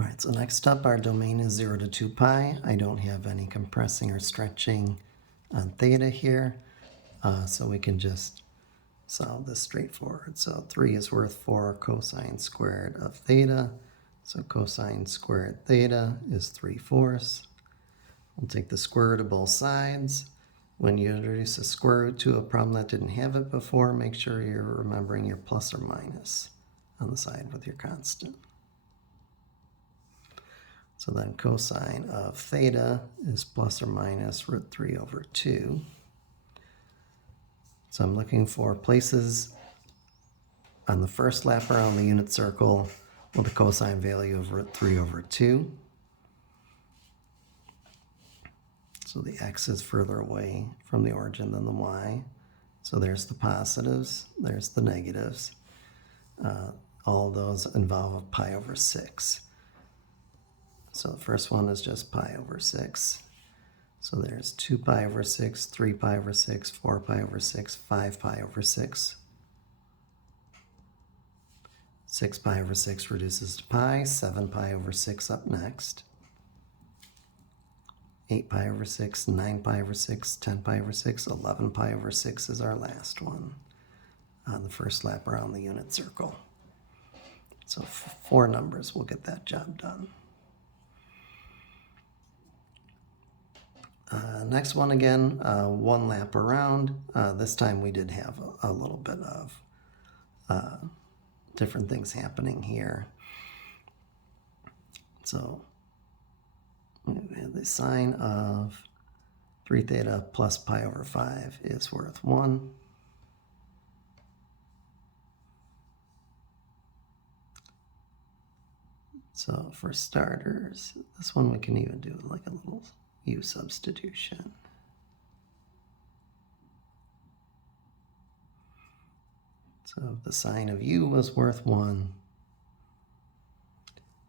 All right, so next up, our domain is 0 to 2 pi. I don't have any compressing or stretching on theta here, so we can just solve this straightforward. So 3 is worth 4 cosine squared of theta. So cosine squared theta is 3/4. We'll take the square root of both sides. When you introduce a square root to a problem that didn't have it before, make sure you're remembering your plus or minus on the side with your constant. So then cosine of theta is plus or minus root 3 over 2. So I'm looking for places on the first lap around the unit circle with a cosine value of root 3 over 2. So the x is further away from the origin than the y. So there's the positives, there's the negatives. All of those involve a pi over 6. So the first one is just pi over 6. So there's 2 pi over 6, 3 pi over 6, 4 pi over 6, 5 pi over 6. 6 pi over 6 reduces to pi, 7 pi over 6 up next. 8 pi over 6, 9 pi over 6, 10 pi over 6, 11 pi over 6 is our last one on the first lap around the unit circle. So 4 numbers will get that job done. Next one again, 1 lap around. This time we did have a little bit of different things happening here. So we have the sine of 3 theta plus pi over 5 is worth 1. So for starters, this one we can even do like a little u substitution. So if the sine of u was worth 1,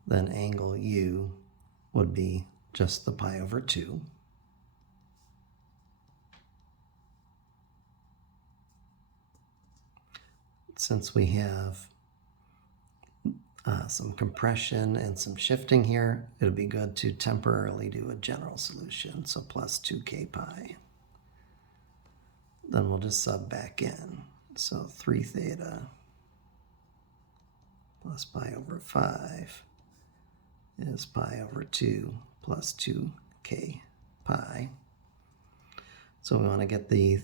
then angle u would be just the pi over 2. Since we have some compression and some shifting here, it would be good to temporarily do a general solution, so plus 2k pi. Then we'll just sub back in. So 3 theta plus pi over 5 is pi over 2 plus 2k pi. So we want to get the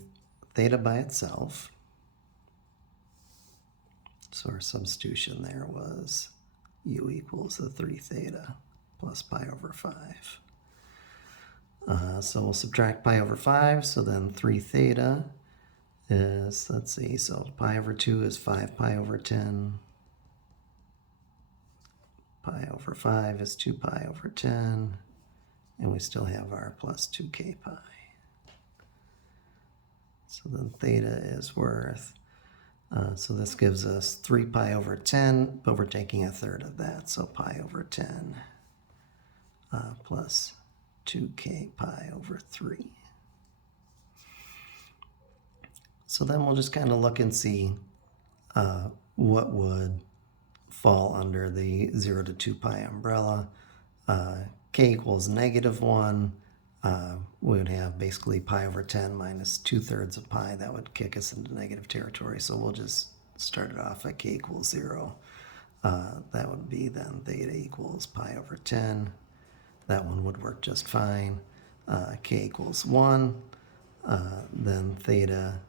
theta by itself. So our substitution there was u equals the 3 theta plus pi over 5. So we'll subtract pi over 5, so then 3 theta is, let's see, so pi over 2 is 5 pi over 10. Pi over 5 is 2 pi over 10. And we still have our plus 2k pi. So then theta is worth, so this gives us 3 pi over 10, but we're taking a third of that, so pi over 10 plus 2k pi over 3. So then we'll just kind of look and see what would fall under the 0 to 2 pi umbrella. K equals -1. We would have basically pi over 10 minus 2/3 of pi. That would kick us into negative territory. So we'll just start it off at k equals 0. That would be then theta equals pi over 10. That one would work just fine. K equals 1. Then theta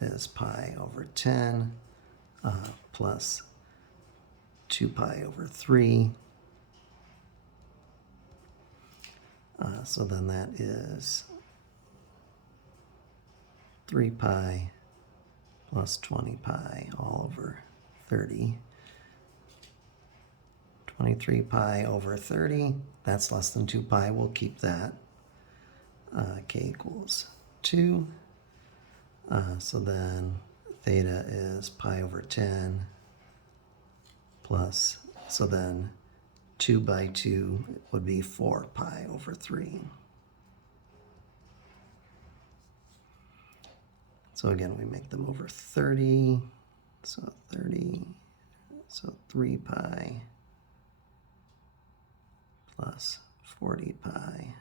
is pi over 10 plus 2 pi over 3. So then that is 3 pi plus 20 pi all over 30. 23 pi over 30, that's less than 2 pi, we'll keep that. K equals 2. So then theta is pi over 10 plus, so then 2 by 2 would be 4 pi over 3. So again, we make them over 30. So 30, so 3 pi plus 40 pi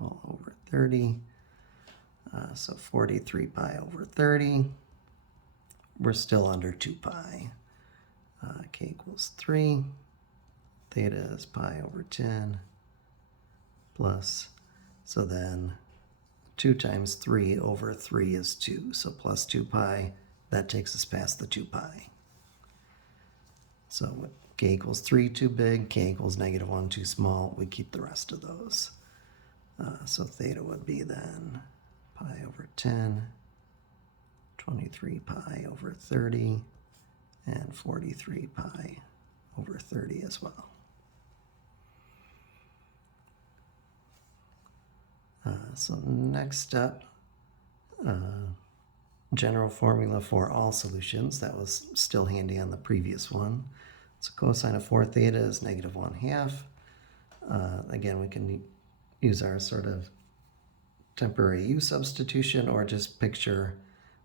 all over 30. So 43 pi over 30. We're still under 2 pi. K equals 3. Theta is pi over 10 plus, so then 2 times 3 over 3 is 2. So plus 2 pi, that takes us past the 2 pi. So k equals 3 too big, k equals -1 too small. We keep the rest of those. So theta would be then pi over 10, 23 pi over 30, and 43 pi over 30 as well. So next step, general formula for all solutions. That was still handy on the previous one. So cosine of 4 theta is -1/2. Again, we can use our sort of temporary u substitution or just picture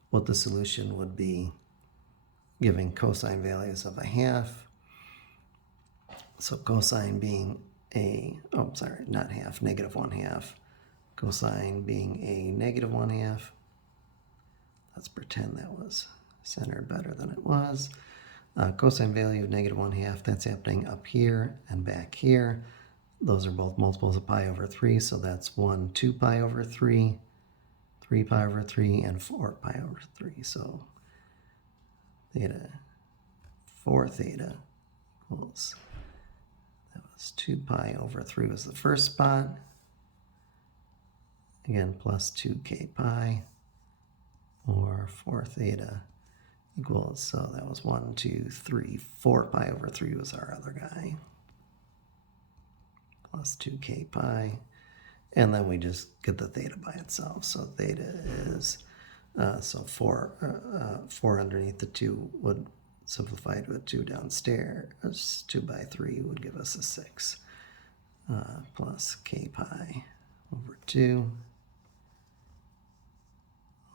what the solution would be giving cosine values of 1/2. So cosine being not half, -1/2. Cosine being a -1/2. Let's pretend that was centered better than it was. Cosine value of -1/2, that's happening up here and back here. Those are both multiples of pi over 3, so that's 2 pi over 3, 3 pi over 3, and 4 pi over 3. So theta, 4 theta equals, that was 2 pi over 3 was the first spot. Again, plus 2k pi, or 4 theta equals, so that was 1, 2, 3, 4 pi over 3 was our other guy, plus 2k pi, and then we just get the theta by itself. So theta is, so 4 underneath the 2 would simplify to a 2 downstairs. 2 by 3 would give us a 6, plus k pi over 2,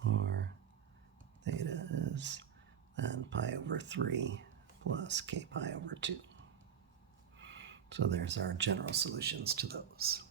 or theta is then pi over 3 plus k pi over 2. So there's our general solutions to those.